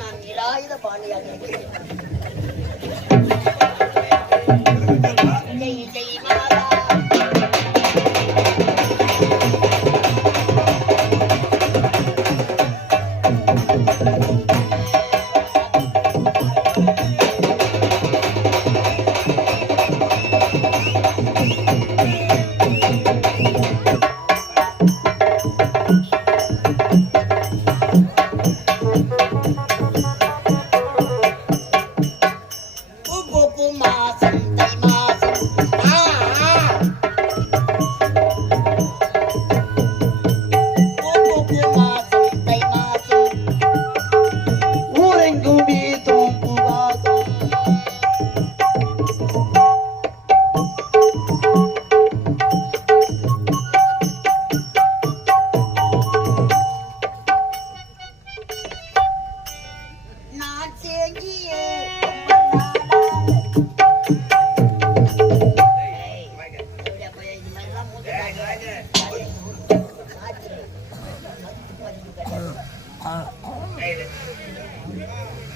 நான் நிராயுத பாண்டியாக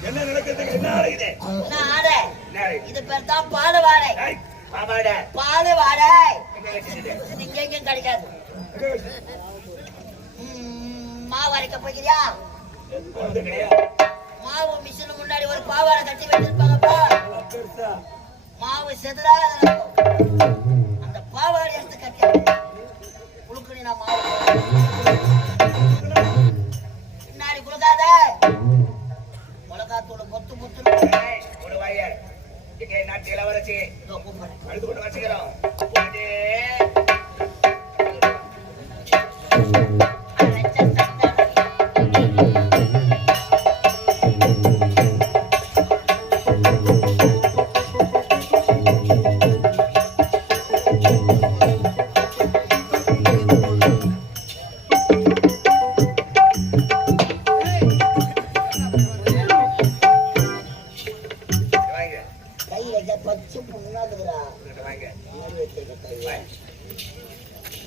என்ன நடக்குது? என்ன ஆகுது? இது பேர் தான் பால் வாடை. பால் வாடை இங்க எங்க கிடைக்காது. மாவு அரைக்க போய்க்கிறியா? மாவு மிஷின் முன்னாடி ஒரு பாவாடை கட்டி வச்சிருப்பாங்கப்பா. மாவு செதுரா அந்த பாவாடை எடுத்து கட்டி குளுக்குனி நான் மாவு பின்னாடி குளுக்காத மிளகாத்தூள் பொத்து பொத்து நாட்டு இளவரசி அடுத்து கொண்டு வச்சுக்கிறோம்.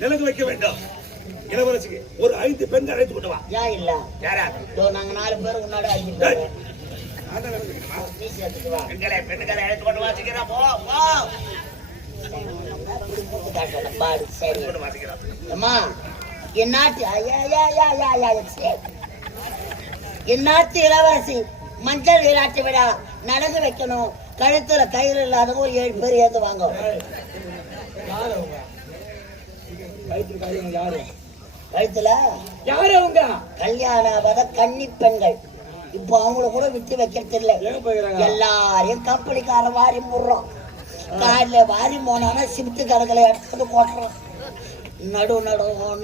நிலங்கு வைக்க வேண்டும். இளவரசிக்கு ஒரு 5 பெண்கள் அழைத்து கொண்டு வா. ஏன் இல்ல? யாரா? நாங்க 4 பேர் முன்னாடி 5 பேர். பெண்களை அழைத்து கொண்டு வா. சீக்கிரம் போ போ. என் நாட்டு இளவரசி மஞ்சள் நீராட்டு விழா நடந்து வைக்கணும். கழுத்துல கயிறு இல்லாதவங்க ஒரு 7 பேர் ஏந்து வாங்க. கழுத்துல யாரு அவங்க? கல்யாணாவத கன்னி பெண்கள். இப்போ அவங்கள கூட விட்டு வைக்கிறது இல்லை. எல்லாரையும் கம்பெனிக்கார வாரி முடுறோம். காலைல வாரி போனானா சிப்ட் கணக்கில் எடுத்து போட்டுறோம். நடு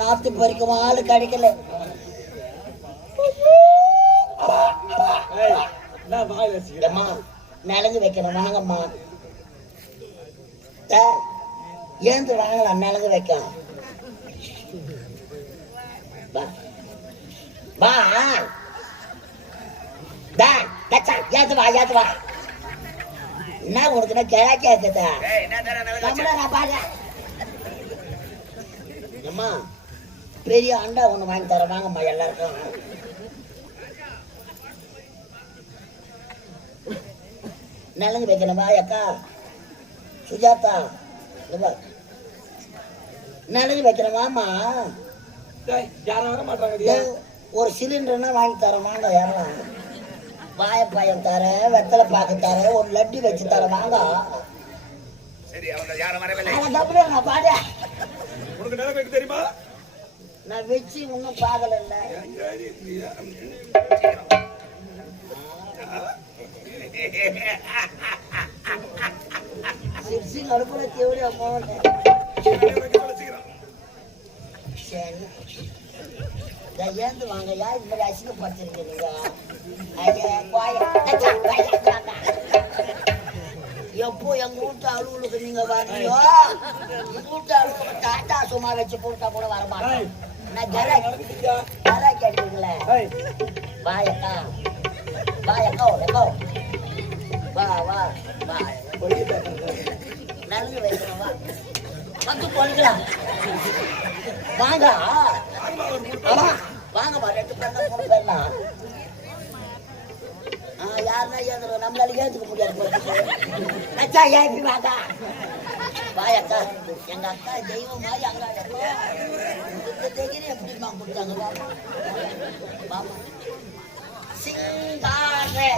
நாத்து பறிக்கும் ஆளு கிடைக்கல. நிலங்கு வைக்கணும். வாங்கம்மா ஏந்து வாங்கலாம். நிலங்கு வைக்கலாம். வா ஏத்து வா ஏத்து வா. என்ன உனக்கு கிழா கேக்குதா? அம்மா பெரிய அண்டா ஒண்ணு வாங்கி தர. வாங்கம்மா எல்லாருக்கும். நலங்கு வைக்கணும். வா அக்கா சுஜாதா நலங்கு வைக்கணும். வாமா யாரும் வர மாட்டாங்க. ஒரு சிலிண்டர்னா வாங்கி தர. வாங்க யாரும் வாயப்பாயம் தர, வெத்தலை பாக்கு தர, ஒரு லட்டு வச்சு தர. வாங்க. தெரியுமா? நான் வச்சு இன்னும் பாக்கல. சிரிச்சு நடுப்புற தேவையா போன ஏந்து வாங்க. யா இந்த மாதிரி அசிங்கப்படுத்திருக்கீங்க. எப்போ எங்க வீட்டு அலுவலுக்கு நீங்க வரலையோ வீட்டு அலுவலுக்கு டாட்டா சும்மா வச்சு கொடுத்தா கூட வர மாட்டேன். நான் ஜலா கேட்டுங்களே. வாயக்கா வாயக்கோ எக்கோ வா வா வா. நலுங்கு வைக்கணும் வா வந்து கொள்கலாம் வாங்க வாங்கம்மா 2 பேர் 3 பேர்னா யாருன்னா ஏந்துடும் நம்மளால ஏத்துக்க முடியாது ஏப்பி வாங்க வாயக்கா எங்க அக்கா தெய்வம் மாதிரி அக்கா இந்த தெகிரி எப்படிமா கொடுத்தாங்க வாமா சிங்காரே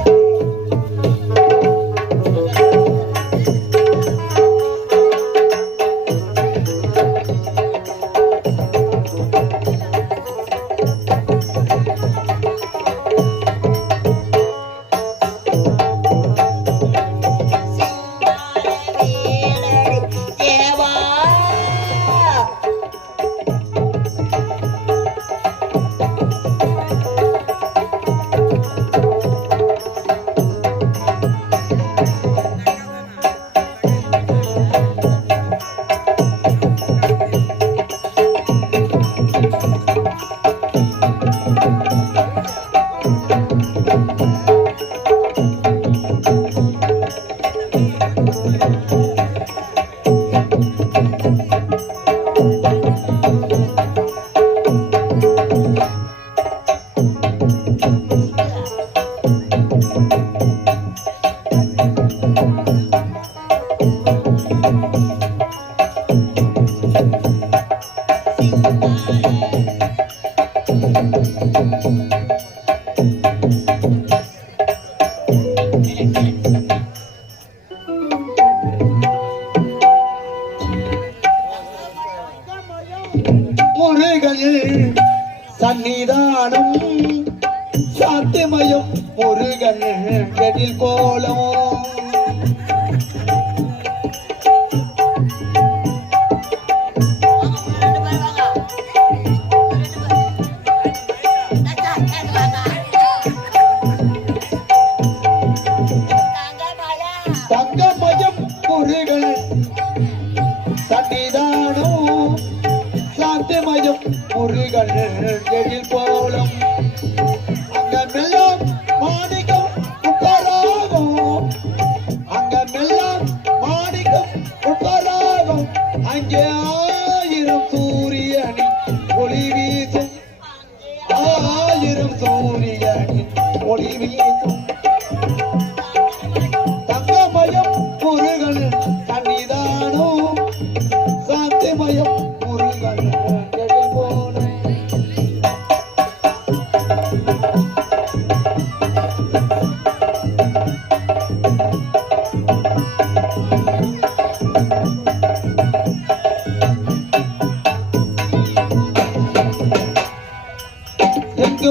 சன்னிதானம் சாத்திமயம் முருகன் கெடில் கோலம் தங்கமயம் முருகன் சன்னிதானம் சாத்திமயம் முருகன் எழில் போலும் அங்கமெல்லாம் மாணிக்கம் உப்பராகும் அங்கமெல்லாம் மாணிக்கம் உப்பராகும் அங்கே 1000 சூரியனின் ஒளி வீசும் 1000 சூரியனின் ஒளி வீசும் தங்கமயம் முருகன் சன்னிதானம் சாத்திமயம் முருகன்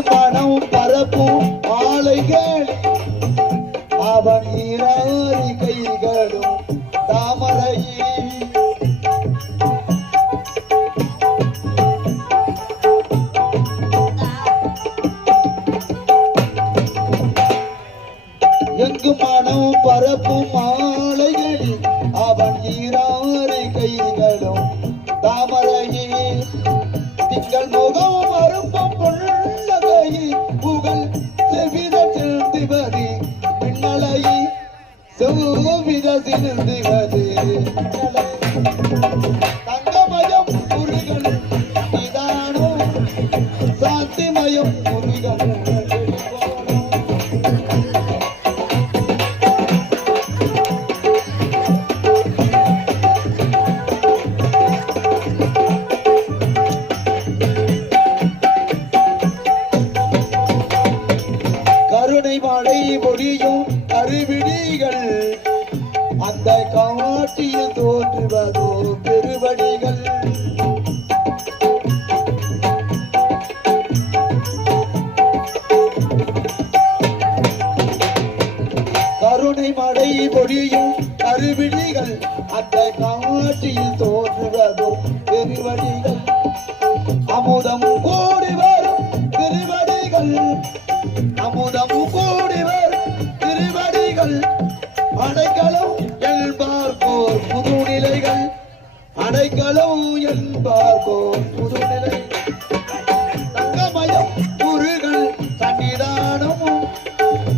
மனம் பரப்பும் மாலைகள் அவன் 2 கைகளும் தாமரையில் எங்கு மனம் பரப்பும் மாலைகளில் அவன் 2 கைகளும் தாமரையில் திங்கள் முகம் அரும்பும் புகழ் செவ்விதத்தில் திவதி மின்னலை செவ்விதத்தில் திவதி தங்கமயம் முருகன் நிதானம் சாந்திமயம் முருகன் மழை பொழியும் அறிவிடிகள் அந்த காட்டியில் தோற்றுவதோ பெருவடிகள் கருணை மழை பொழியும் அறிவிடிகள் அந்த காட்டியில் தோற்றுவதோ பெருவடிகள் அமுதம் கூடி வரும் திருவடிகள் அமுதம் கூடி வரும் திருவடிகள் அடைக்கலம் என்பார்கோர் புதுநிலைகள் அடைக்கலம் என்பார்கோர் புதுநிலை தங்கமயம் முருகன் சன்னிதானமும்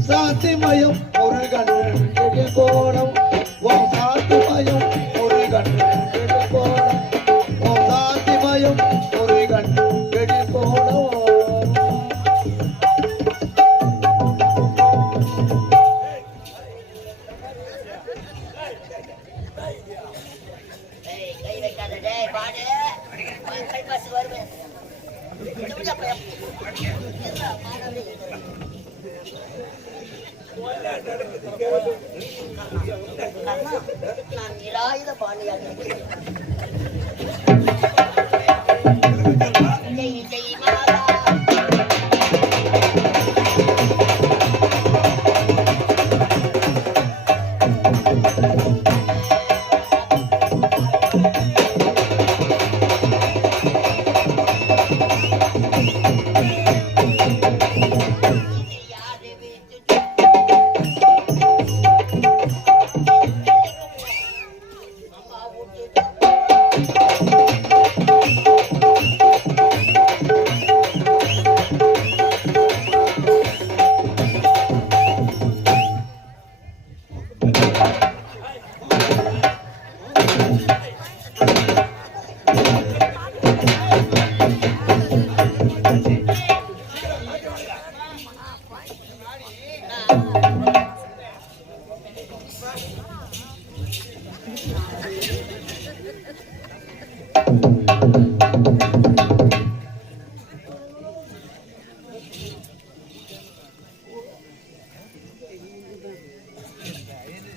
சாந்திமயம் முருகன் எழில் கோணம் ஓம் சாந்திமயம் முருகன் முருகன் கெடு போன ஓம் சாந்திமயம் முருகன் கெடு போன கை வைக்காத டேய் பாடு கை பாஸ் வருவேன் நான் நிராயுத பாணியாக இருக்கிறேன். ஜெய் ஜெய் மாதா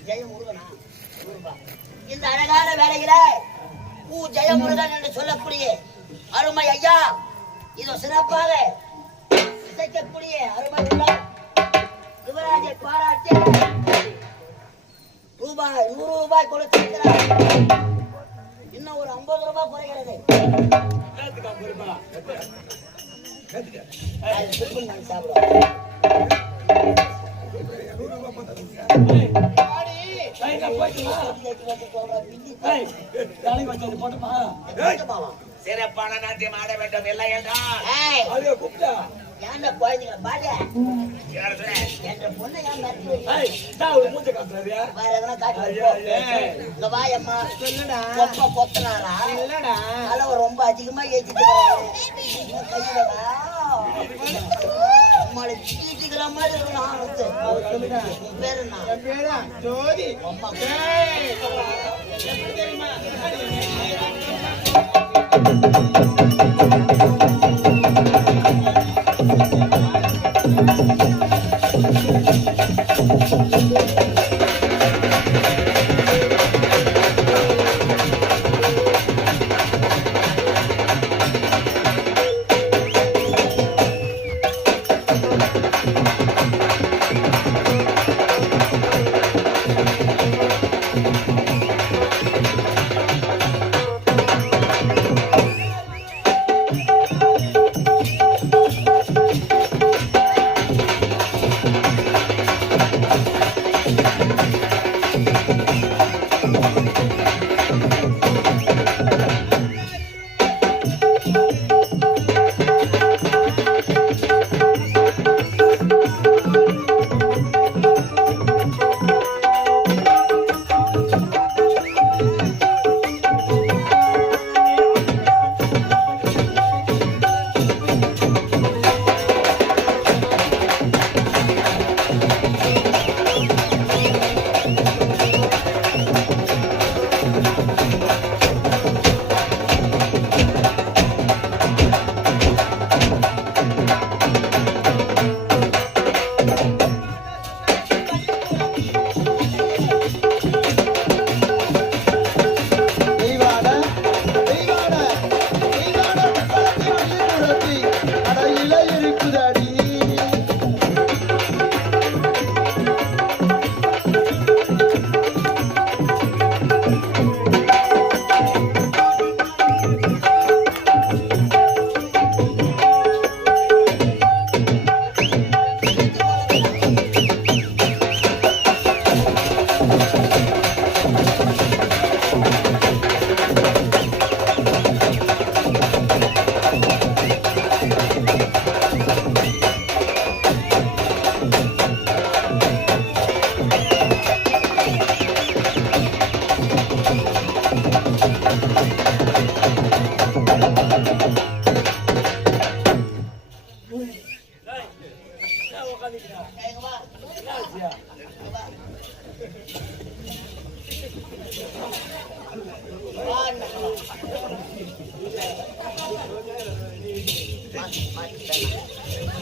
ஜெயமுருகனா இந்த அழகான வேலையில ஜெயமுருகன் என்று சொல்லக்கூடிய அருமை ஐயா இதோ சிறப்பாக இசைக்கக்கூடிய அருமை உள்ள யுவராஜை பாராட்டி ரூபாய் 100 ரூபாய் கொடுத்திருக்கிறார். இன்னும் ஒரு 50 ரூபாய் குறைகிறது. சாப்பிடுவோம். சிறப்பான நாட்டியம் ஆட வேண்டும் இல்லை என்றால் ஏன்டா குழந்தைங்க பாடு என்ற பொண்ணை ஏன் வேற எதனா காட்டு வாயம்மா ரொம்ப கொத்தனாரா அளவு ரொம்ப அதிகமா ஏற்றிட்டு கையிலடா அம்மாளை தீட்டிக்கிற மாதிரி இருக்கணும். பேரு என்ன? ஜோதி அம்மா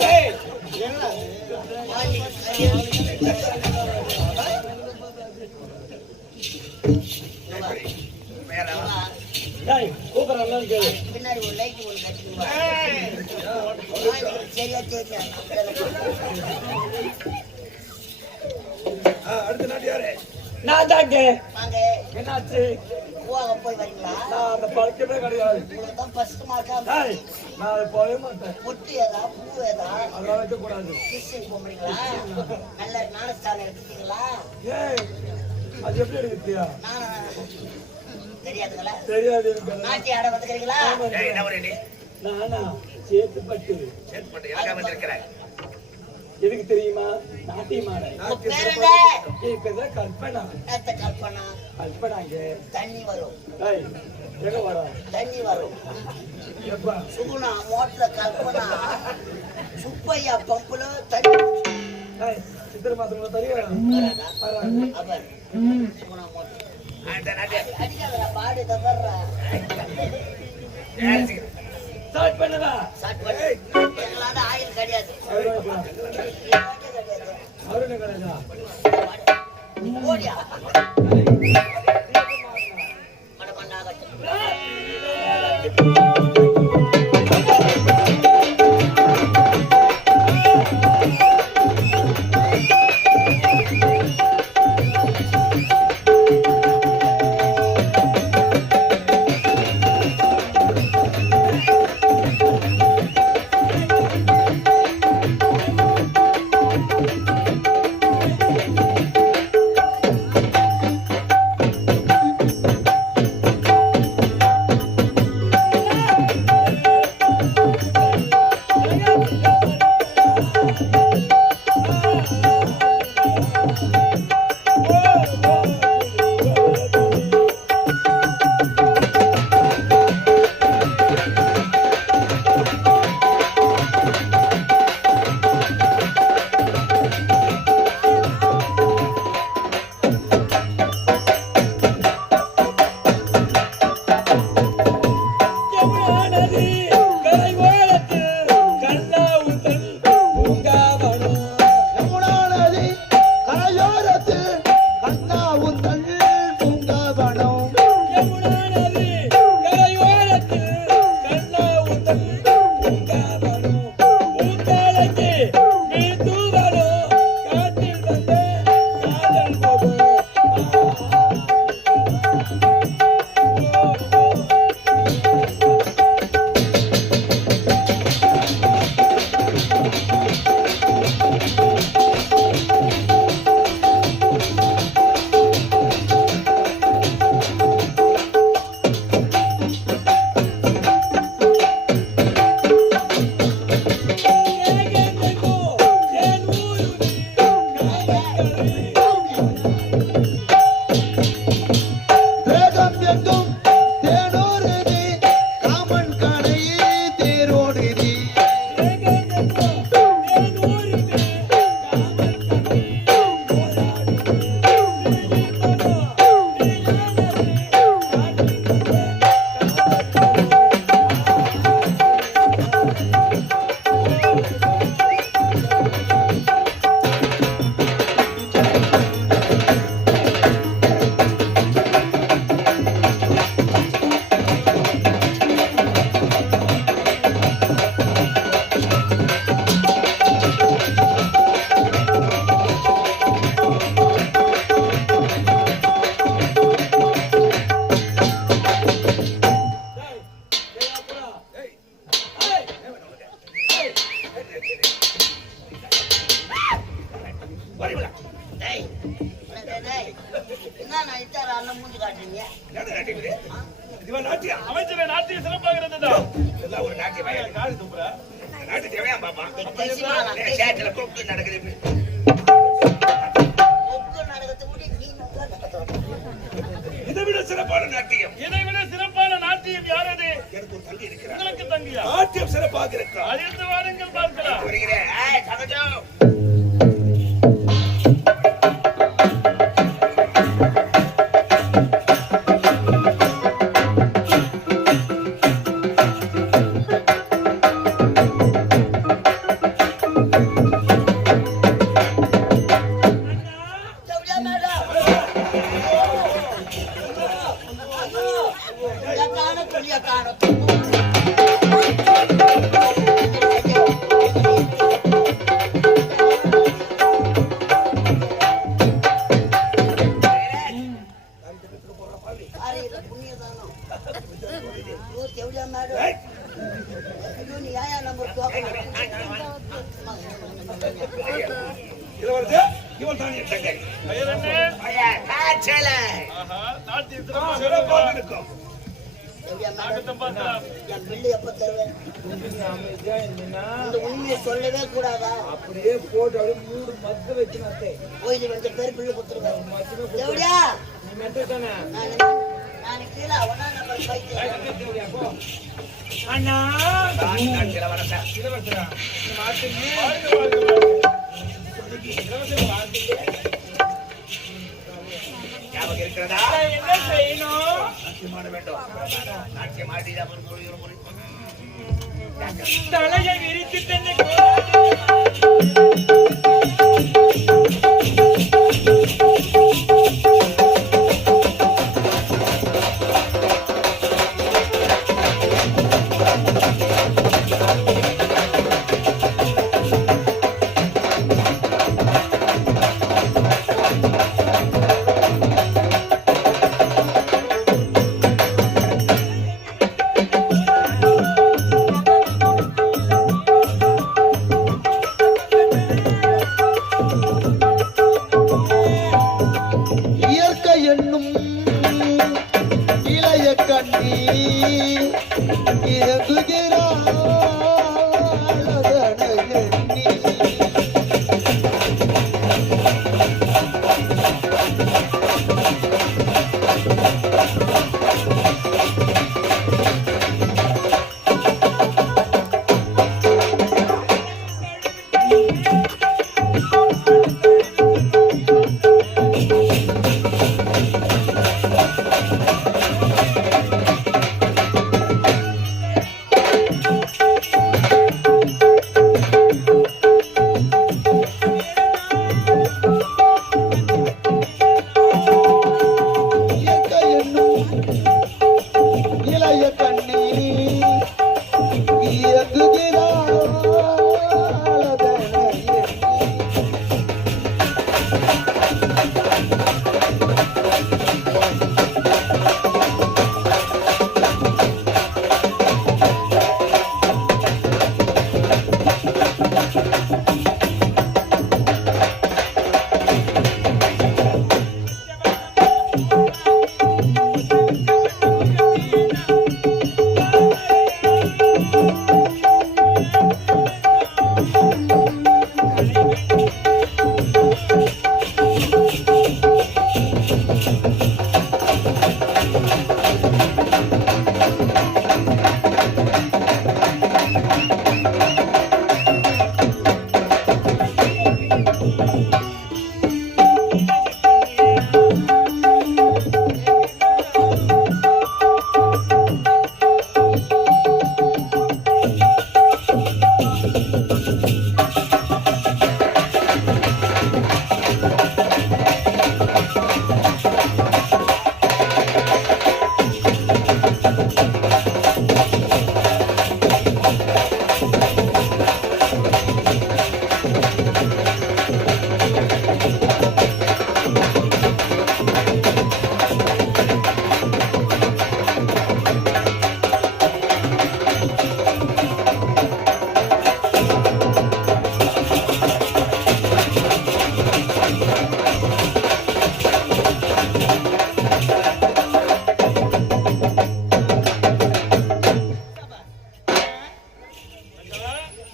ஏய், டேய், கூப்பிடுறேன் கேளு. பின்னாடி ஒரு லைட் ஒன்று கட்டிக்குவா சரியா தெரியல அடுத்த நாட்டு யாரு? நான் தாங்க. வாங்க என்னாச்சு? பூவாக போய் வரீங்களா நான் அந்த பழக்கமே கிடையாது. உங்களுக்கு தான் ஃபர்ஸ்ட் மார்க்கா டேய், நான் அதை போகவே மாட்டேன். பொட்டு ஏதா பூ ஏதா அதெல்லாம் வைக்கக்கூடாது. கிறிஸ்டின் போகிறீங்களா நல்ல ஞானஸ்தானம் எடுத்துட்டீங்களா ஏய், அது எப்படி எடுக்குறியா? நான் தெரியாதுங்களா தெரியாது எனக்கு. நாட்டி ஆட வந்துக்கிறீங்களா ஏய், என்ன ஒரு நீ? நானா சேத்துப்பட்டு. சேர்த்துப்பட்டு எனக்கா வந்திருக்கிறேன். எதுக்கு தெரியுமா? நாட்டியமாட. உங்க பேர் என்ன என் பேர் தான் கல்பனா. நேத்த கல்பனா கல்பனாங்க. தண்ணி வரும் டேய், எங்க வர? தண்ணி வரும் எப்பா? சுகுணா மோட்டர்ல கல்பனா சுப்பையா பம்புல தண்ணி டேய், சித்திரை மாசத்துல தெரியும். வராதா? வராது. அவர் சுகுணா மோட்டர் அந்த நாட்டு அடிக்காதடா பாடி தவறா யாரு? ஸ்டார்ட் பண்ணுடா. சாட் பண்ணி எங்களால ஆயில் கிடையாது அவரு கிடையாது என்ன கிடையா? ஓடியா மடமண்ணாகட்டும் அமைச்சரை நாட்டியம் சிறப்பாக இருந்ததா? எல்லாம் ஒரு நாட்டியம் காடு துப்புற நாட்டு தேவையா பாப்பா? சேட்டில் கொக்கு நடக்குது. இதை விட சிறப்பான நாட்டியம், இதை விட சிறப்பான நாட்டியம் யாரது? எனக்கு ஒரு தங்கி இருக்கிறார். உங்களுக்கு தங்கியா? நாட்டியம் சிறப்பாக இருக்கிறார். அறிந்து வாருங்கள் பார்க்கலாம். வருகிறேன். சகஜம். இவள் தான் என் தங்கை. பெயர் என்ன? காய்ச்சலை. ஆஹா, நாட்டிய சிறப்பாக சிறப்பாக இருக்கும். நாட்டத்தை பார்க்கலாம். என் பிள்ளை எப்ப தருவேன்? இந்த உண்மையை சொல்லவே கூடாதா? அப்படியே போட்டு அப்படியே மூடு மத்த வச்சு நத்தே கோயில் வந்து பேர் பிள்ளை கொடுத்துருவேன். தேவடியா நீ மென்டல் தானே நான் கீழே ஒன்னா நம்பர் போயிட்டு அண்ணா நான் இளவரசன். இளவரசரா நீ மாட்டுங்க ஞாபகம் இருக்கிறதா? என்ன செய்யணும் நாட்டியம் ஆட வேண்டும். நாட்டியம் ஆடி ஒரு முறை ஒரு முறை தலையை விரித்து தன்னை இயற்கை என்னும் இளைய கண்ணி இயங்குகிறாள் அதனை எண்ணி இயற்கை என்னும் இளைய கண்ணி இயங்குகிறாள் அதனை எண்ணி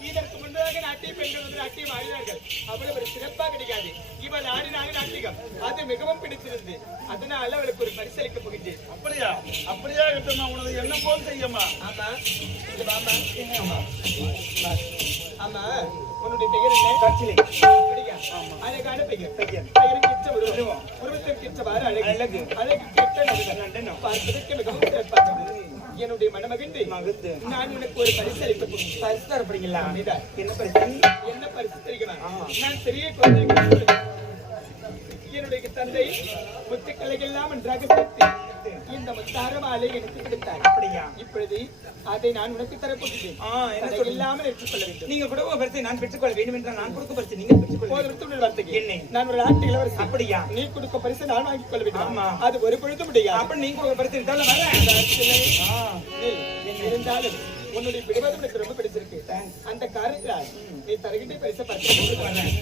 இதற்கு முன்னதாக நாட்டிய பெண்கள் வந்து நாட்டியம் ஆடினார்கள். அவ்வளவு ஒரு சிறப்பாக கிடைக்காது. இவள் ஆடினாக நாட்டியம் அது மிகவும் பிடிச்சிருந்து. அதனால அவளுக்கு ஒரு பரிசளிக்க போகின்றேன். அப்படியா? அப்படியா இருக்கட்டும்மா, உனது என்ன போல் செய்யம்மா. ஆமா இது வாமா. ஆமா உன்னுடைய பெயர் என்ன? கச்சிலை. அப்படியா? அழகான பெயர். பெயருக்கு ஏற்ற உருவம், உருவத்திற்கு ஏற்றவாறு அழகு, அழகு கேட்ட நடுவன், பார்ப்பதற்கு மிகவும் சிறப்பானது. என்னுடைய மணமகிழ்ந்து நான் உனக்கு ஒரு பரிசு அளிக்க போகிறேன். பரிசு தரப்படுங்களா? என்ன பரிசு? என்ன பரிசு தெரியுமா? நான் பெரிய குழந்தை. என்னுடைய தந்தை முத்துக்களை எல்லாம் நன்றாக சேர்த்து இந்த முத்தார மாலை எனக்கு கொடுத்தார். அப்படியா? இப்பொழுது அதை நான் உனக்கு தரப்போகிறேன். என்ன அதை சொல்றீங்க? இல்லாமல் ஏற்றுக்கொள்ள வேண்டும். நீங்க கொடுக்க பரிசை நான் பெற்றுக்கொள்ள வேண்டும் என்றால் நான் கொடுக்க பரிசை நீங்கள் பெற்றுக்கொள்ள போது வேண்டும். விட்டு வார்த்தைக்கு என்ன? நான் ஒரு நாட்டு இளவரசி. அப்படியா? நீ கொடுக்க பரிசை நான் வாங்கிக் கொள்ள வேண்டும். ஆமா. அது ஒரு பொழுது முடியாது. அப்ப நீங்க கொடுக்க பரிசை இருந்தாலும் வரேன். இருந்தாலும் உன்னுடைய பிடிவாதம் எனக்கு ரொம்ப பிடிச்சிருக்கு. அந்த காரணத்தால் நீ தருகின்ற பரிசை பார்த்து வரேன்.